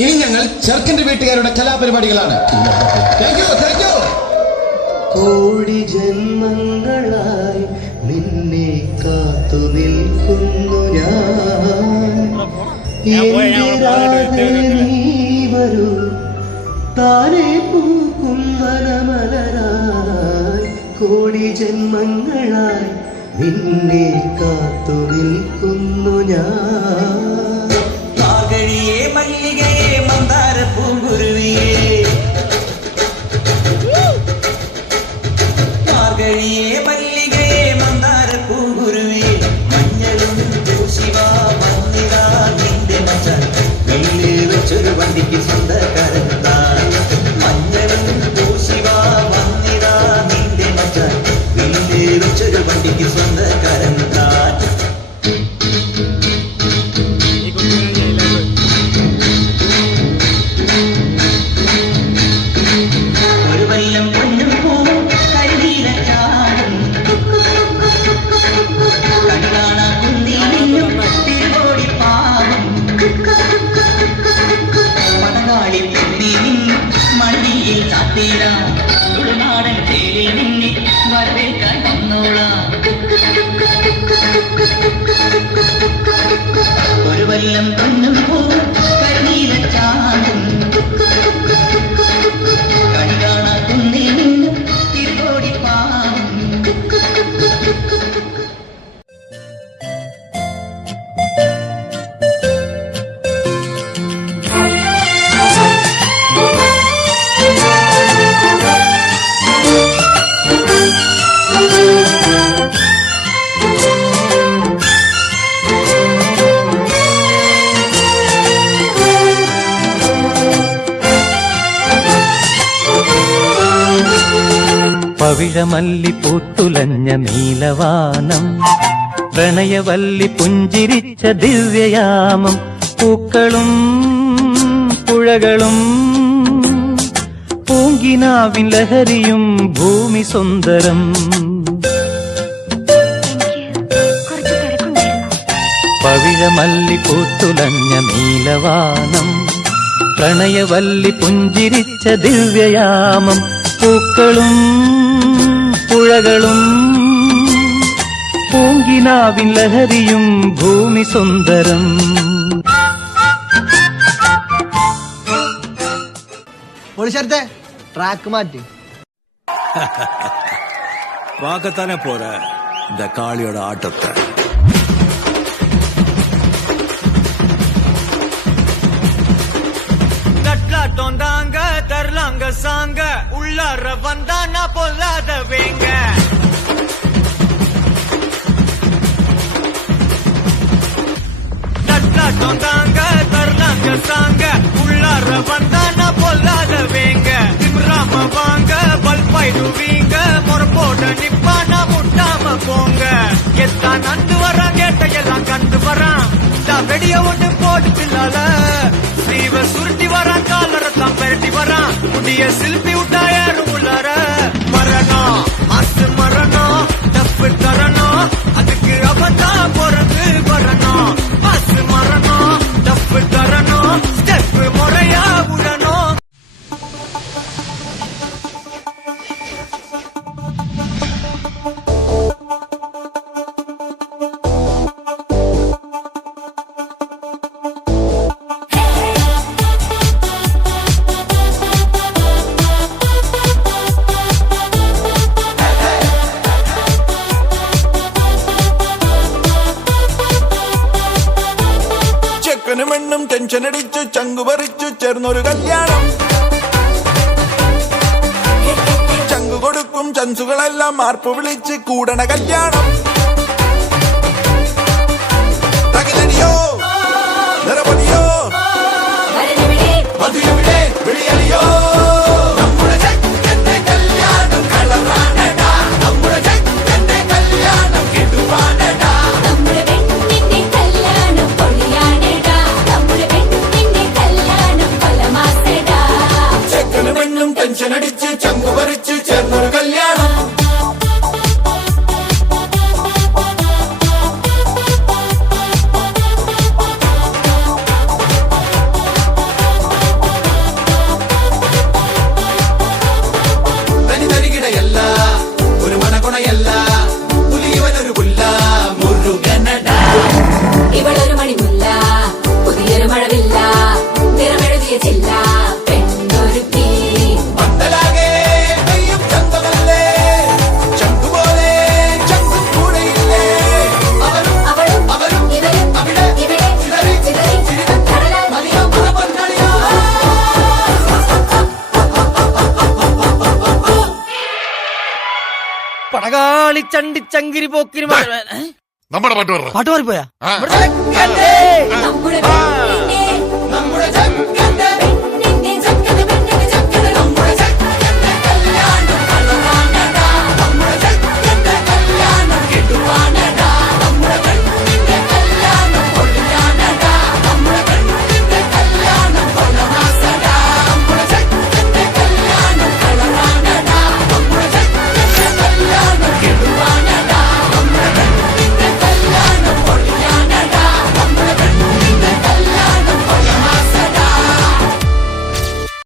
ഇനി ഞങ്ങൾ ചെറുക്കന്റെ വീട്ടുകാരുടെ കലാപരിപാടികളാണ്. കോടി ജന്മങ്ങളായി നിന്നെ കാത്തു നിൽക്കുന്നു ഞാൻ. നീ വരൂ താനെ പൂക്കും വനമലരായി. കോടി ജന്മങ്ങളായി നിന്നെ കാത്തു നിൽക്കുന്നു ഞാൻ. മാർഗഴിയേ മല്ലികയെ മന്ദാര പൂങ്കുരുവിയേ, മാർഗഴിയേ മല്ലികയെ മന്ദാര പൂങ്കുരുവിയേ, മഞ്ഞളും പൂശിവാ വന്നിതാ നിന്റെ മച്ചാൻ. വെയില് വെച്ചൊരു വണ്ടിക്ക് സ്വന്തക്കാരൻ താൻ. മഞ്ഞളും പൂശിവാ വന്നിതാ നിന്റെ മച്ചാൻ. വെയില് വെച്ചൊരു വണ്ടിക്ക് സ്വന്തക്കാരൻ താൻ. ഒരു വല്ലം പൊന്നും പൂവും കരിനീലച്ചാടും കണികാണ കുന്നിലും തിരുവോടിപ്പാവും പടകാളി പെണ്ണിനും മണ്ണിയിൽ കാത്തീര ഉൾനാടൻ തേരിൽ നിന്നെ വരവേൽക്കാൻ വന്നോളാം. ഒരു വല്ലം പൊന്നും പൂവും കരിനീലച്ചാടും കണികാണ കുന്നിലും തിരുവോടിപ്പാവും. പവിഴമല്ലി പൂത്തുലഞ്ഞ നീലവാനം, പ്രണയവല്ലി പുഞ്ചിരിച്ച ദിവ്യയാമം. പൂക്കളും പുഴകളും പൂങ്കിനാവിൻ ലഹരിയും ഭൂമി സുന്ദരം. പവിഴമല്ലി പൂത്തുലഞ്ഞ നീലവാനം, പ്രണയവല്ലി പുഞ്ചിരിച്ച ദിവ്യയാമം. പൂക്കളും പുഴകളും പൂങ്കിനാവിൻ ലഹരിയും ഭൂമി സുന്ദരം. പൊളിച്ചേർത്തെ ട്രാക്ക് മാറ്റി பார்க்கத்தானே போற இந்த காளியோட ஆட்டத்தை. தட்லாட்டம் தாங்க தரலாங்க சாங்க உள்ளார வந்தானா பொல்லாத வேங்க. தட்லாட்டம் தாங்க தரலாங்க சாங்க உள்ளார வந்தானா பொல்லாத வேங்க. திம்ராம வாங்க பல்பாயிடுவீங்க முறப்போட நிப்பானா முட்டாம போங்க. எத்தான் நந்து வரான் கேட்டையெல்லாம் கண்டு வரான். வெடிய ஒன்று போட்டு பின்னால ஸ்ரீவ சுருட்டி வரான். காலரத்தான் பெரட்டி வரான். முடிய சில்பி விட்டா யாரும் உள்ளார. மரணம் மாசு மரணம் தப்பு தரணும். அதுக்கு அவதான் பிறந்து வரணும். மாசு மரணம் தப்பு தரணும். ஸ்டெப் முறையா விடணும். മെണ്ണും ടെൻഷൻ അടിച്ചു ചങ്കു പറിച്ചു ചേർന്നൊരു കല്യാണം. ചങ്കു കൊടുക്കും ചൻസുകളെല്ലാം മാർപ്പ് വിളിച്ച് കൂടണ കല്യാണം. തകിലടിയോ നിറപൊടിയോ മധുരവിടെ വിളിയലിയോ. ടെൻഷനടിച്ച് ചങ്കു പറിച്ച് ചേർന്നൊരു കല്യാണം. പടകാളി ചണ്ടി ചങ്കിരി പോക്കിരി നമ്മുടെ പാട്ട് പറ പാട്ട് മാറിപ്പോയാ ആ. ഇവിടെ